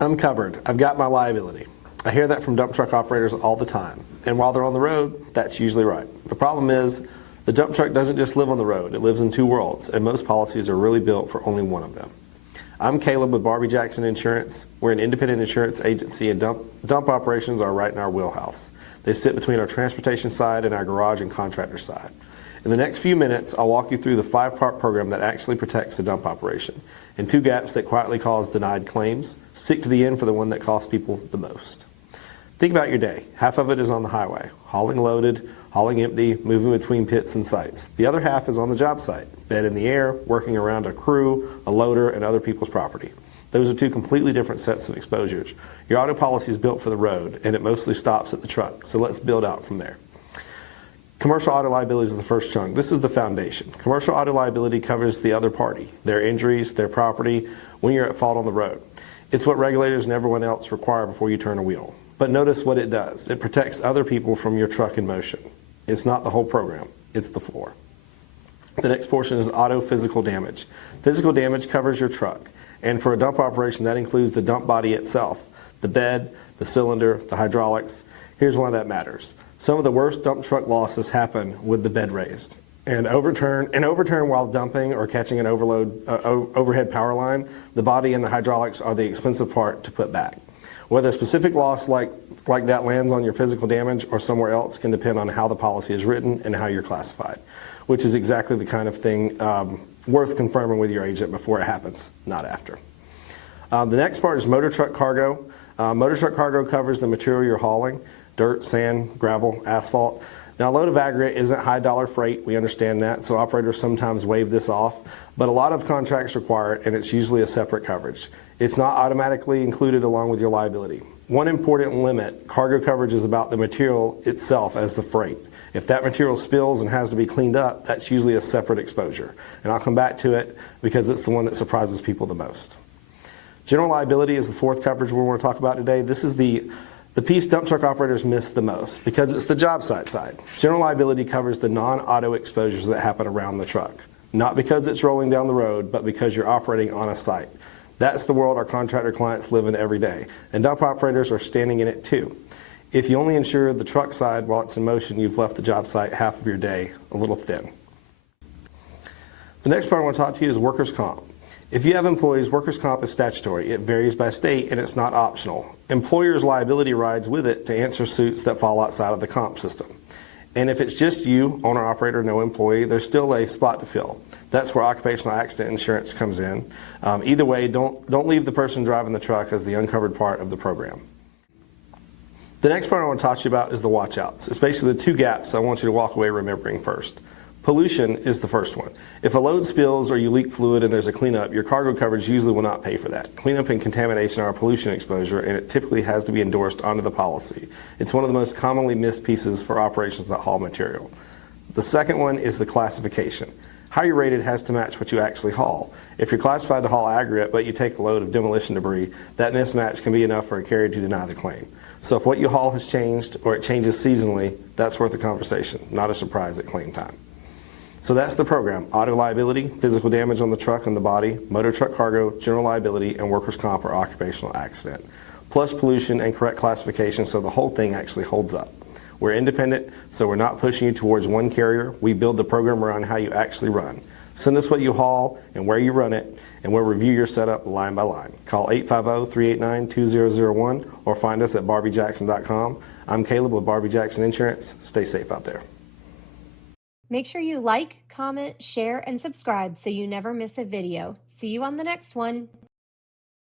I'm covered. I've got my liability. I hear that from dump truck operators all the time. And while they're on the road, that's usually right. The problem is, the dump truck doesn't just live on the road. It lives in two worlds, and most policies are really built for only one of them. I'm Caleb with Barbee Jackson Insurance. We're an independent insurance agency, and dump operations are right in our wheelhouse. They sit between our transportation side and our garage and contractor side. In the next few minutes, I'll walk you through the 5-part program that actually protects the dump operation, and 2 gaps that quietly cause denied claims. Stick to the end for the one that costs people the most. Think about your day. Half of it is on the highway, hauling loaded, hauling empty, moving between pits and sites. The other half is on the job site, bed in the air, working around a crew, a loader, and other people's property. Those are 2 completely different sets of exposures. Your auto policy is built for the road, and it mostly stops at the truck, so let's build out from there. Commercial auto liability is the first chunk. This is the foundation. Commercial auto liability covers the other party, their injuries, their property, when you're at fault on the road. It's what regulators and everyone else require before you turn a wheel. But notice what it does. It protects other people from your truck in motion. It's not the whole program, it's the floor. The next portion is auto physical damage. Physical damage covers your truck. And for a dump operation, that includes the dump body itself, the bed, the cylinder, the hydraulics. Here's why that matters. Some of the worst dump truck losses happen with the bed raised. And overturn while dumping or catching an overhead power line, the body and the hydraulics are the expensive part to put back. Whether a specific loss like that lands on your physical damage or somewhere else can depend on how the policy is written and how you're classified, which is exactly the kind of thing worth confirming with your agent before it happens, not after. The next part is motor truck cargo. Motor truck cargo covers the material you're hauling: dirt, sand, gravel, asphalt. Now, a load of aggregate isn't high-dollar freight. We understand that, so operators sometimes waive this off, but a lot of contracts require it, and it's usually a separate coverage. It's not automatically included along with your liability. One important limit: cargo coverage is about the material itself as the freight. If that material spills and has to be cleaned up, that's usually a separate exposure. And I'll come back to it because it's the one that surprises people the most. General liability is the 4th coverage we want to talk about today. This is the piece dump truck operators miss the most because it's the job site side. General liability covers the non-auto exposures that happen around the truck. Not because it's rolling down the road, but because you're operating on a site. That's the world our contractor clients live in every day, and dump operators are standing in it too. If you only insure the truck side while it's in motion, you've left the job site half of your day a little thin. The next part I want to talk to you is workers' comp. If you have employees, workers' comp is statutory. It varies by state and it's not optional. Employers' liability rides with it to answer suits that fall outside of the comp system. And if it's just you, owner, operator, no employee, there's still a spot to fill. That's where occupational accident insurance comes in. Either way, don't leave the person driving the truck as the uncovered part of the program. The next part I want to talk to you about is the watch-outs. It's basically the 2 gaps I want you to walk away remembering first. Pollution is the first one. If a load spills or you leak fluid and there's a cleanup, your cargo coverage usually will not pay for that. Cleanup and contamination are a pollution exposure, and it typically has to be endorsed onto the policy. It's one of the most commonly missed pieces for operations that haul material. The second one is the classification. How you're rated has to match what you actually haul. If you're classified to haul aggregate but you take a load of demolition debris, that mismatch can be enough for a carrier to deny the claim. So if what you haul has changed or it changes seasonally, that's worth a conversation, not a surprise at claim time. So that's the program: auto liability, physical damage on the truck and the body, motor truck cargo, general liability, and workers' comp or occupational accident, plus pollution and correct classification, so the whole thing actually holds up. We're independent, so we're not pushing you towards one carrier. We build the program around how you actually run. Send us what you haul and where you run it, and we'll review your setup line by line. Call 850-389-2001 or find us at barbeejackson.com. I'm Caleb with Barbee Jackson Insurance. Stay safe out there. Make sure you like, comment, share, and subscribe so you never miss a video. See you on the next one.